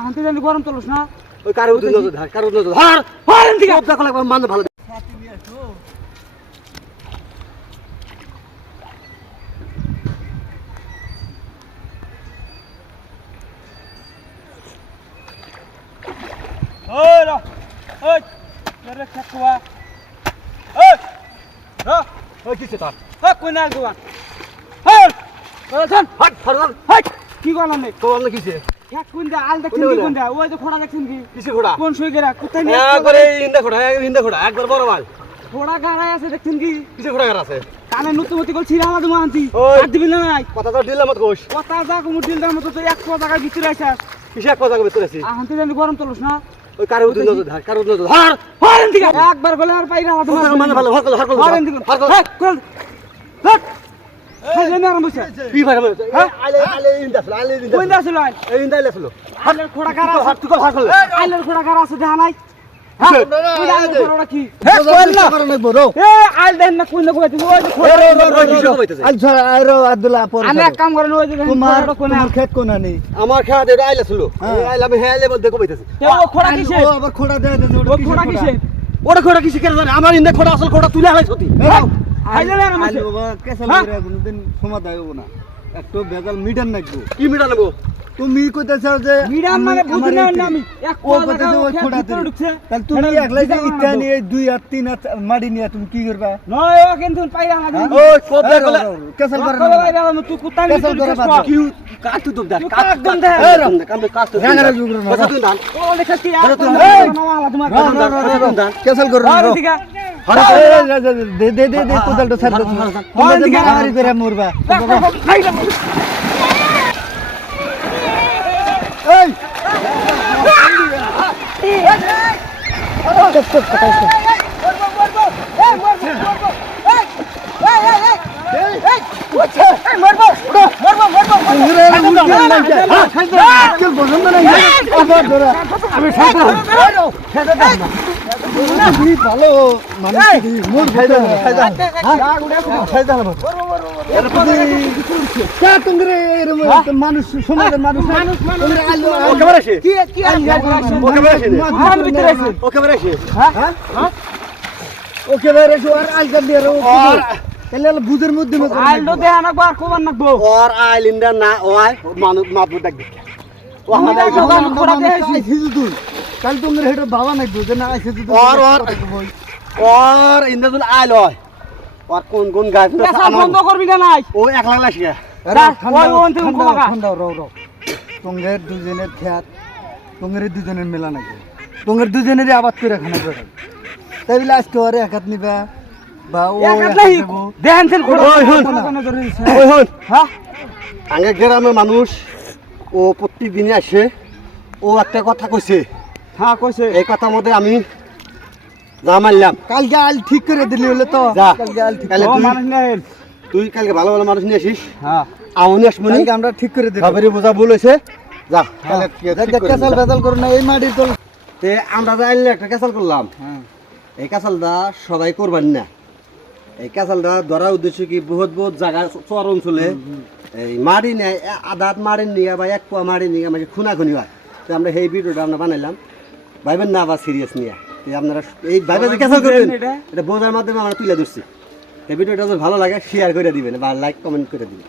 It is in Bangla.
আনতে জানি গরম চলছ না ওই কারো উঠে ধর কারো উঠে ধর হার এদিকে দেখো লাগবে মানে ভালো ওই রা ওই রে খেকবা ওই রা ওই কিছে তার হ্যাঁ কোন আল দোকান হ্যাঁ চল হাট ফারদান হাট কি করলাম নে তো আমরা কিছে খেক কোন দা আল দেখছিস কি কোন দা ওই যে খোড়া দেখছিস কি কিছে ঘোড়া কোন সই গেরা কোথায় নিয়ে একবারে ইন্দা ঘোড়া একবার বড় মাল খোড়া গাড়াই আছে দেখছিস কি কিছে ঘোড়া কার আছে কানে নতুমতি কল ছিড়া আমাদের মানতি ওই। আর দিবি না নাই কথা তো দিলাম মত কোষ কথা যা কুমুর দিলদার মতো তো 100 টাকা ভিতরে আইছা কিছে এক কথা ভিতরে আছি আনতে জানি গরম চলছ না ওই কারো উঠে ধর কারো উঠে ধর হার হার এদিকে একবার গলে আর পাই না আমাদের মানে ভালো হর কল হার এদিকে হ্যাঁ কোন হট হাই জানি আরাম বসে কি ভাই আলে ইন্দা কোন দা ছিল এই ইন্দা লেছলো আইলের খোড়া গাড়া আছে হাত তুই হার কল আইলের খোড়া গাড়া আছে দেখা নাই কি আইল দেন না কোন কইতে ওই আমি এক কাম করেন ওই যে তোমার খেত কোনা নেই আমার খেলা এটা আইলা ছিল আইলা আমি হেলে বলতে কইতেছি ও খোড়া কিসে আবার খোড়া দেয় ও খোড়া কিসে ওরে খোড়া কিসে কেন জানে আমার ইন্দা খোড়া আসল খোড়া তুলে হালাই সতি আইলে না আমাকে বাবা কেসাল করে কোনদিন সমাধান হবে না একটু বেজাল মিটার নাকবো কি মিটা নেবো তুমি কইতেছ যে মিডাম মানে বুঝি না আমি এক ও কইতেছ ওই খোড়া ঢুকছে তাহলে তুমি একলাই যে ইটা নিয়ে 2 আর 3 আর মাটি নিয়ে তুমি কি করবা নয় ও কিন্তু পাইরা লাগি ওই কোপে গলে কেসাল করে কবে বাইরা তুই কুত্তা নি কেসাল করে বাদ কি কাট তুই দব দা কাট একদম দে কাম কাট তুই রাগারা জুগর না কথা তুই দান ও দেখছ কি তোমার দান কেসাল করে আর না দিকে দে দে দে দে কোদালটা ছাড় দে তুমি মারামারি করে মরবা এই ভালো মানুষ মানুষ সমাজের মানুষ ওকে বেরাছে কি কি ওকে বেরাছে আমার ভিতরে আছে ওকে বেরাছে হ্যাঁ ওকে বেরে আর আইকার দিয়ে আর তাহলে বুঝের মধ্যে আইলো দেয়া না বার কোমান নাকবো और आइल इंदा ना ओय मानुक मापु देख ओ আমাদের দোকান খোড়া দেখাইছি কাল তোমার হেডর বাবা নাকবো যে না আইছে और इंदा दुल आइल ओय और कोन कोन गाछ পেশা বন্ধ করবি না নাই ओ एक लाख लाख ওই ওনতে কোমাকা ঠান্ডা রও তোমার দুজনের খেত তোমার দুজনের মেলা নাকি তোমার দুজনেরই আবাদ করে খানা করে তাই বলে আজকে ওরে একাত নিবা বা ও একাত নাই দেন তেল খোড়া ওই হন ওই হন হ্যাঁ আগে গ্রামের মানুষ ও প্রত্যেকদিন আসে ও একটা কথা কইছে হ্যাঁ কইছে এই কথার মধ্যে আমি যা মানলাম কালকে আল ঠিক করে দিলি হলে তো যা। কালকে আল ঠিক কালকে ও তুই- মানুষ নেই তুই কালকে ভালো ভালো মানুষ নিয়ে আসিস হ্যাঁ আমনি আসমনি কালকে আমরা ঠিক করে দিলাম সবারই বোঝা ভুল হয়েছে যা কালকে ঠিক করে কেসাল দিলাম। বেজাল করো না এই মাটির তল তে আমরা যা আইলে একটা ক্যাসাল করলাম হ্যাঁ এই ক্যাসালটা সবাই করবেন না এই ক্যাসালটা ধরার উদ্দেশ্য কি বহুত বহুত জায়গা চর অঞ্চলে এই মারি নেয় আধাত মারি নিয়ে বা এক পোয়া মারি নিয়ে আমাকে খুনাখুনি হয় তো আমরা এই ভিডিওটা আমরা বানাইলাম ভাইবেন না আবার সিরিয়াস নিয়ে তো আপনারা এই ভাইবে যে ক্যাসাল করবেন এটা বোঝার মাধ্যমে আমরা তুলে ধরছি এই ভিডিওটা যদি ভালো লাগে শেয়ার করে দিবেন বা লাইক কমেন্ট করে দিবেন।